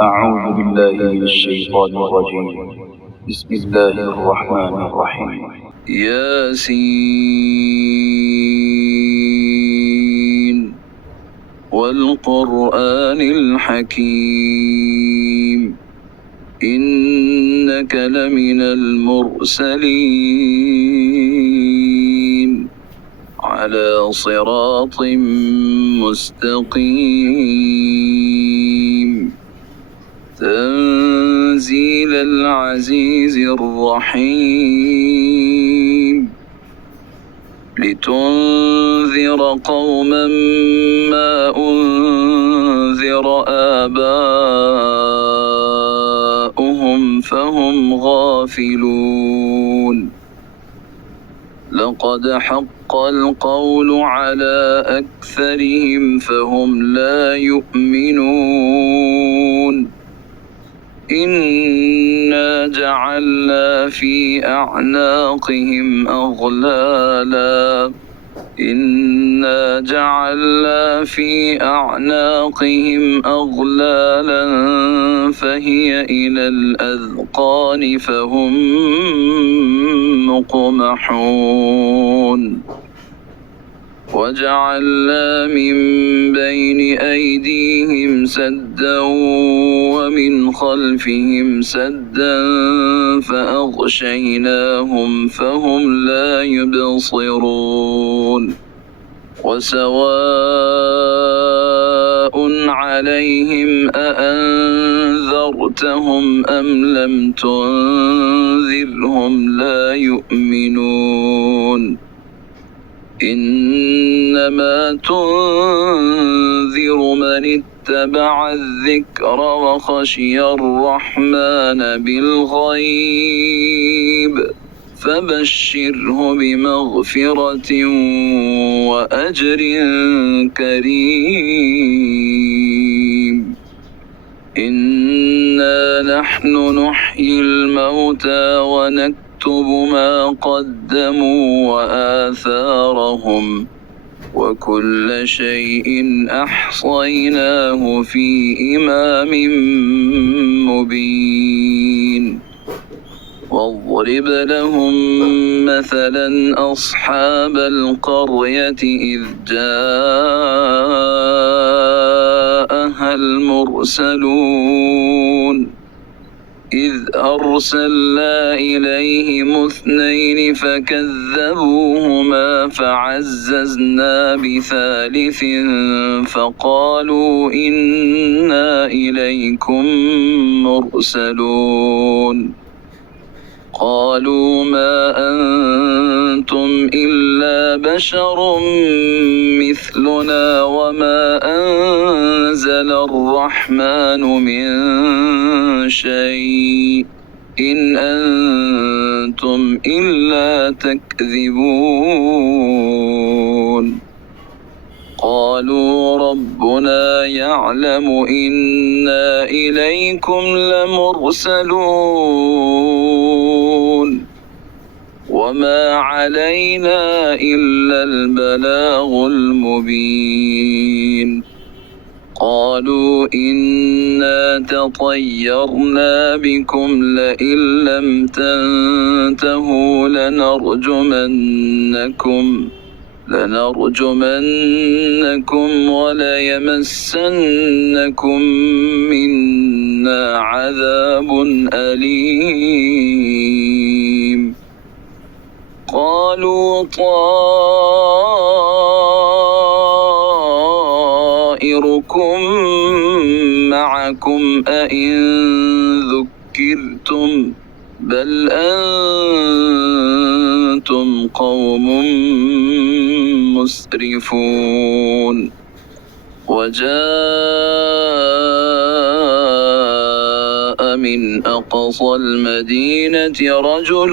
أعوذ بالله من الشيطان الرجيم. بسم الله الرحمن الرحيم. ياسين والقرآن الحكيم إنك لمن المرسلين على صراط مستقيم تنزيل العزيز الرحيم لتنذر قوما ما أنذر آباؤهم فهم غافلون لقد حق القول على أكثرهم فهم لا يؤمنون إنا جعلنا في أعناقهم أغلالا فهي إلى الأذقان فهم مقمحون وجعلنا من بين أيديهم سدا ومن خلفهم سدا فأغشيناهم فهم لا يبصرون وسواء عليهم أأنذرتهم أم لم تنذرهم لا يؤمنون إنما تنذر من اتبع الذكر وخشي الرحمن بالغيب فبشره بمغفرة وأجر كريم إنا نحن نحيي الموتى ونكتب ما قدموا وآثارهم وكل شيء أحصيناه في إمام مبين واضرب لهم مثلا أصحاب القرية إذ جاءها المرسلون إذ أرسلنا إليهم 2 فكذبوهما فعززنا بثالث فقالوا إنا إليكم مرسلون قالوا ما أنتم إلا بشر مثلنا وما أنزل الرحمن من شيء إن أنتم إلا تكذبون قالوا ربنا يعلم إنا إليكم لمرسلون وما علينا إلا البلاغ المبين قالوا إنا تطيرنا بكم لئن لم تنتهوا لنرجمنكم وليمسنكم منا عذاب أليم قالوا طائركم معكم أئن ذكرتم بل أنتم قوم مسرفون وجاء من أقصى المدينة رجل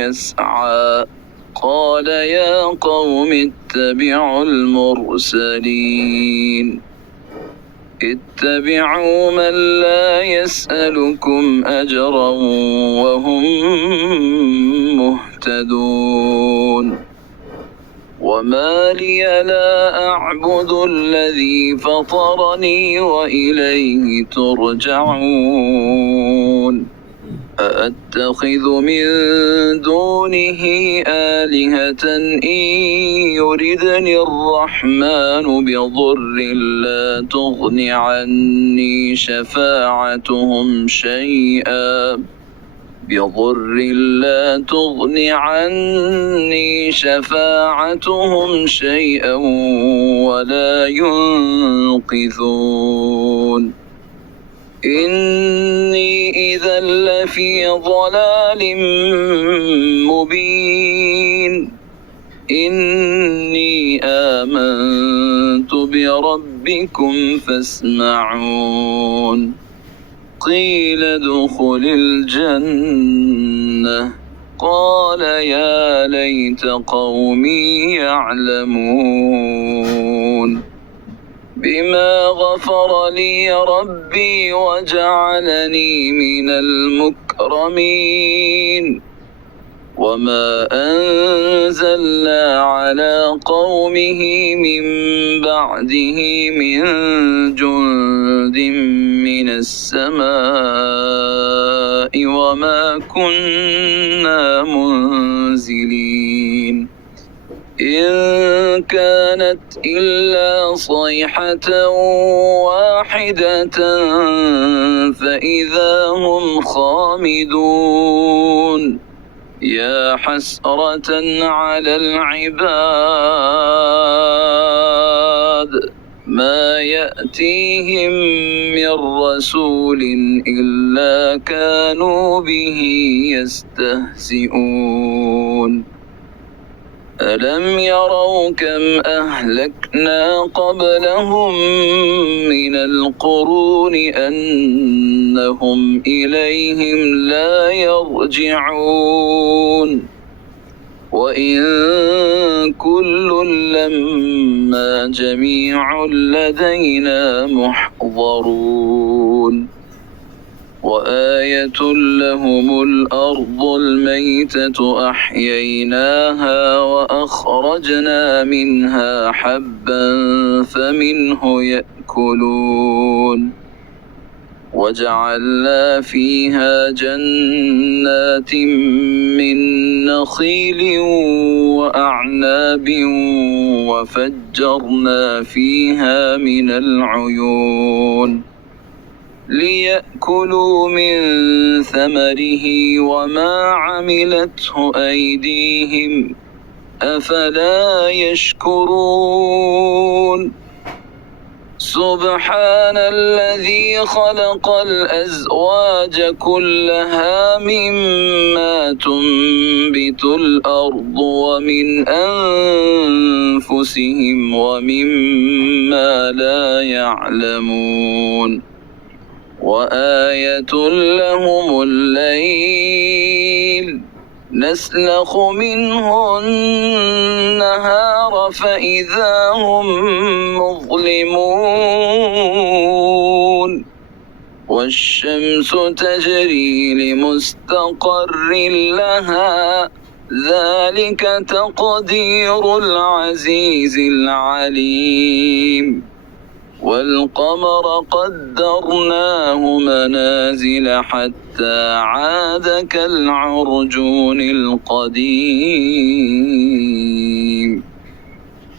يسعى قال يا قوم اتبعوا المرسلين اتبعوا من لا يسألكم أجرا وهم مهتدون وما لي لا أعبد الذي فطرني وإليه ترجعون أأتخذ من دونه آلهة إن يردني الرحمن بضر لا تغن عني شفاعتهم شيئا ولا ينقذون إني إذا لفي ضلال مبين إني آمنت بربكم فاسمعون قيل ادخل الجنة قال يا ليت قومي يعلمون بما غفر لي ربي وجعلني من المكرمين وما أنزلنا على قومه من بعده من جند من السماء وما كنا منزلين إن كانت إلا صيحة واحدة فإذا هم خامدون يا حسرة على العباد ما يأتيهم من رسول إلا كانوا به يستهزئون ألم يروا كم أهلكنا قبلهم من القرون أنهم إليهم لا يرجعون وإن كل لما جميع لدينا محضرون وآية لهم الأرض الميتة أحييناها وأخرجنا منها حبا فمنه يأكلون وجعلنا فيها جنات من نخيل وأعناب وفجرنا فيها من العيون ليأكلوا من ثمره وما عملته أيديهم أفلا يشكرون سبحان الذي خلق الأزواج كلها مما تنبت الأرض ومن أنفسهم ومما لا يعلمون وآية لهم الليل نسلخ منه النهار فإذا هم مظلمون والشمس تجري لمستقر لها ذلك تقدير العزيز العليم والقمر قدرناه منازل حتى عاد كالعرجون القديم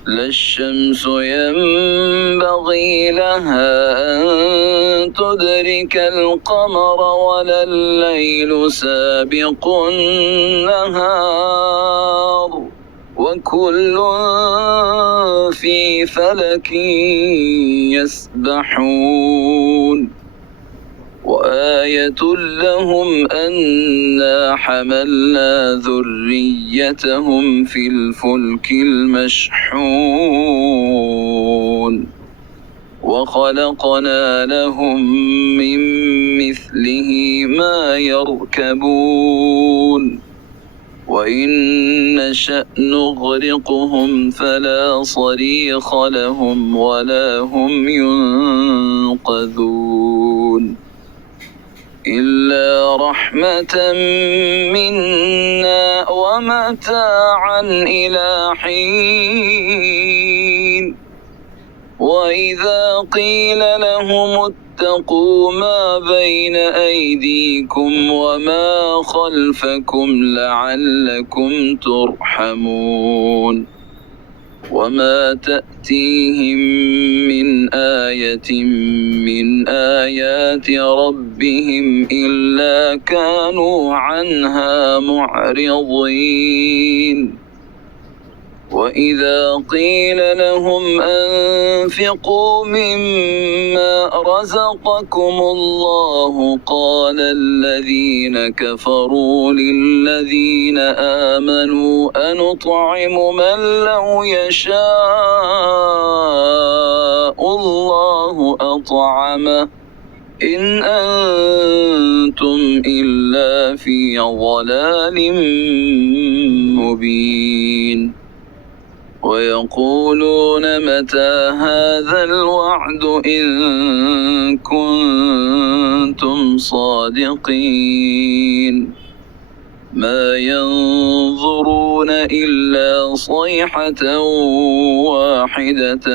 لا الشمس ينبغي لها أن تدرك القمر ولا الليل سابق النهار وكل في فلك يسبحون وآية لهم أنا حملنا ذريتهم في الفلك المشحون وخلقنا لهم من مثله ما يركبون وإن نشأ نغرقهم فلا صريخ لهم ولا هم ينقذون إلا رحمة منا ومتاعا إلى حين وإذا قيل لهم اتقوا ما بين أيديكم وما خلفكم لعلكم ترحمون وما تأتيهم من آية من آيات ربهم إلا كانوا عنها معرضين وإذا قيل لهم أنفقوا مما رزقكم الله قال الذين كفروا للذين آمنوا أنطعم من لو يشاء الله أطعمه إن أنتم إلا في ضلال مبين ويقولون متى هذا الوعد إن كنتم صادقين ما ينظرون إلا صيحة واحدة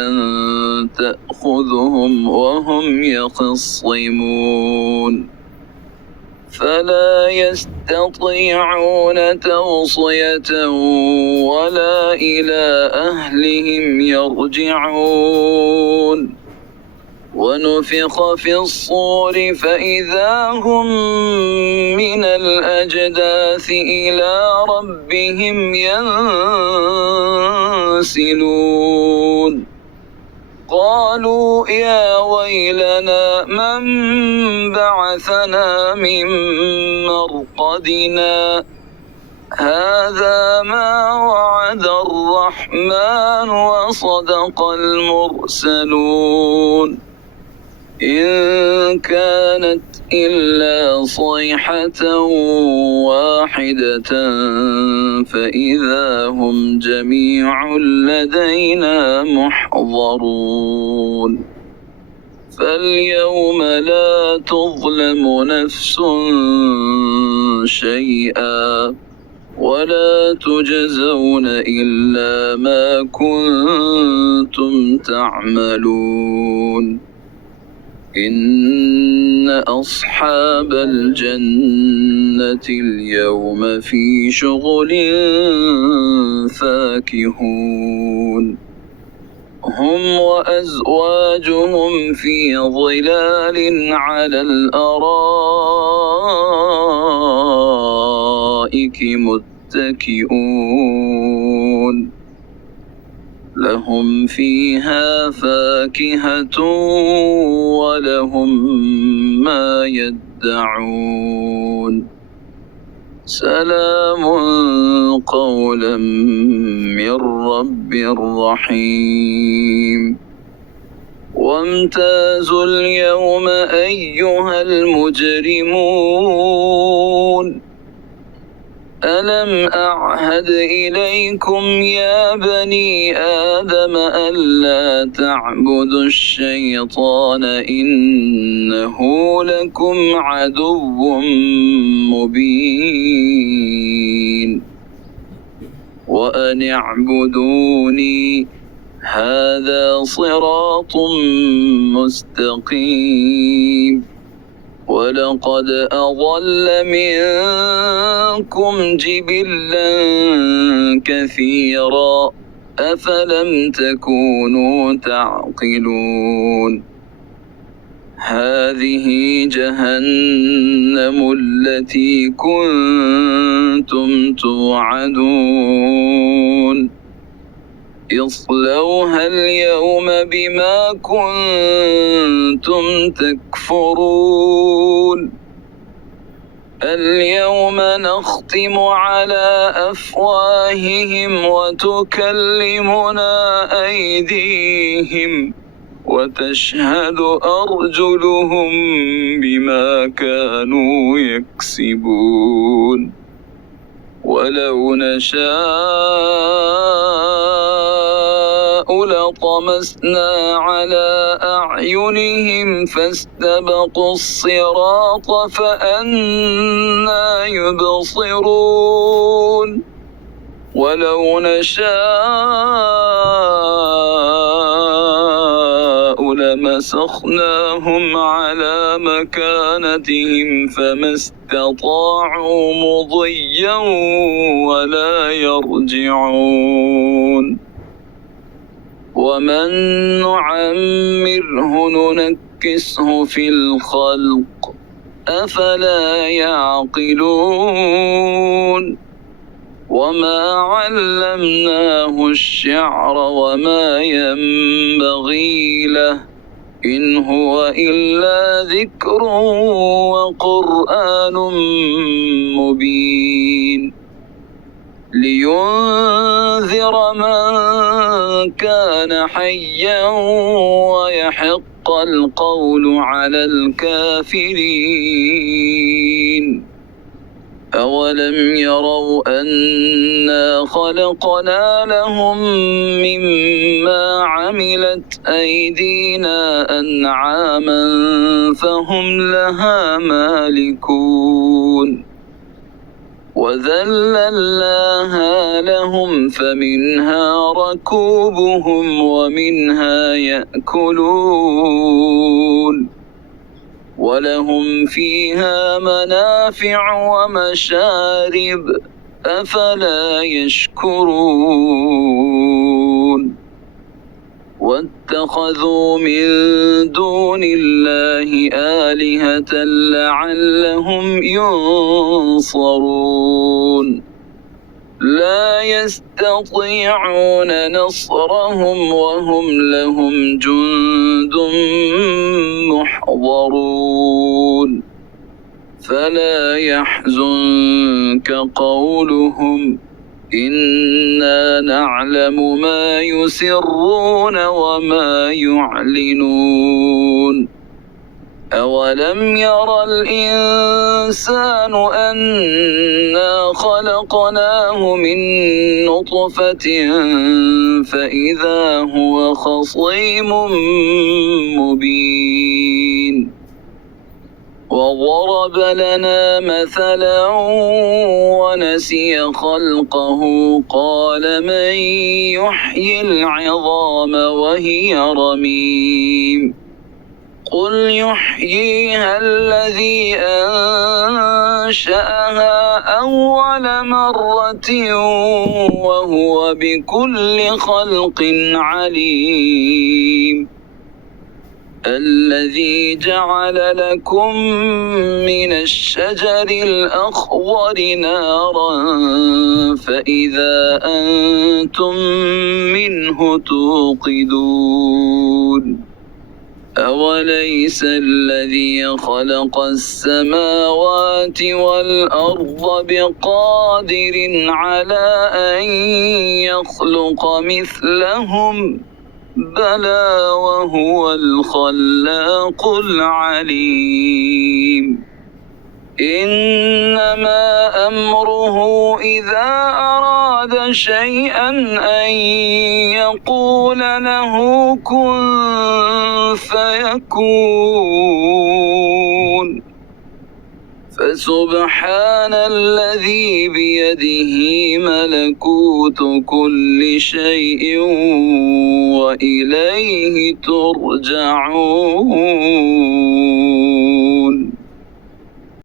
تأخذهم وهم يخصمون فلا يستطيعون توصية ولا إلى أهلهم يرجعون ونفخ في الصور فإذا هم من الأجداث إلى ربهم ينسلون قالوا يا ويلنا من بعثنا من مرقدنا هذا ما وعد الرحمن وصدق المرسلون إن كانت إلا صيحة واحدة فإذا هم جميع لدينا محضرون فاليوم لا تظلم نفس شيئا ولا تجزون إلا ما كنتم تعملون إن أصحاب الجنة اليوم في شغل فاكهون هم وأزواجهم في ظلال على الأرائك متكئون لهم فيها فاكهة ولهم ما يدعون سلام قولا من رب رحيم وامتازوا اليوم أيها المجرمون ألم أعهد إليكم يا بني آدم ألا تعبدوا الشيطان إنه لكم عدو مبين وأن اعبدوني هذا صراط مستقيم ولقد أضل منكم جبلا كثيرا أفلم تكونوا تعقلون هذه جهنم التي كنتم توعدون اصلوها اليوم بما كنتم تكفرون اليوم نختم على أفواههم وتكلمنا أيديهم وتشهد أرجلهم بما كانوا يكسبون ولو نشاء لطمسنا على أعينهم فاستبقوا الصراط فأنى يبصرون ولو نشاء لمسخناهم على مكانتهم فما استطاعوا مضيا ولا يرجعون ومن نعمره ننكسه في الخلق أفلا يعقلون وما علمناه الشعر وما ينبغي له إن هو إلا ذكر وقرآن مبين لينذر من كان حيا ويحق القول على الكافرين أولم يروا أنا خلقنا لهم مما عملت أيدينا أنعاما فهم لها مالكون وذللناها لهم فمنها ركوبهم ومنها يأكلون ولهم فيها منافع ومشارب أفلا يشكرون واتخذوا من دون الله آلهة لعلهم ينصرون لا يستطيعون نصرهم وهم لهم جند محضرون فلا يحزنك قولهم إنا نعلم ما يسرون وما يعلنون أولم ير الإنسان أنا خلقناه من نطفة فإذا هو خصيم مبين وضرب لنا مثلا ونسي خلقه قال من يحيي العظام وهي رميم قل يحييها الذي أنشأها أول مرة وهو بكل خلق عليم الذي جعل لكم من الشجر الأخضر نارا فإذا أنتم منه توقدون أوليس الذي خلق السماوات والأرض بقادر على أن يخلق مثلهم بلى وهو الخلاق العليم إنما أمره إذا أراد شيئا أن يقول له كن فيكون فسبحان الذي بيده ملكوت كل شيء وإليه ترجعون.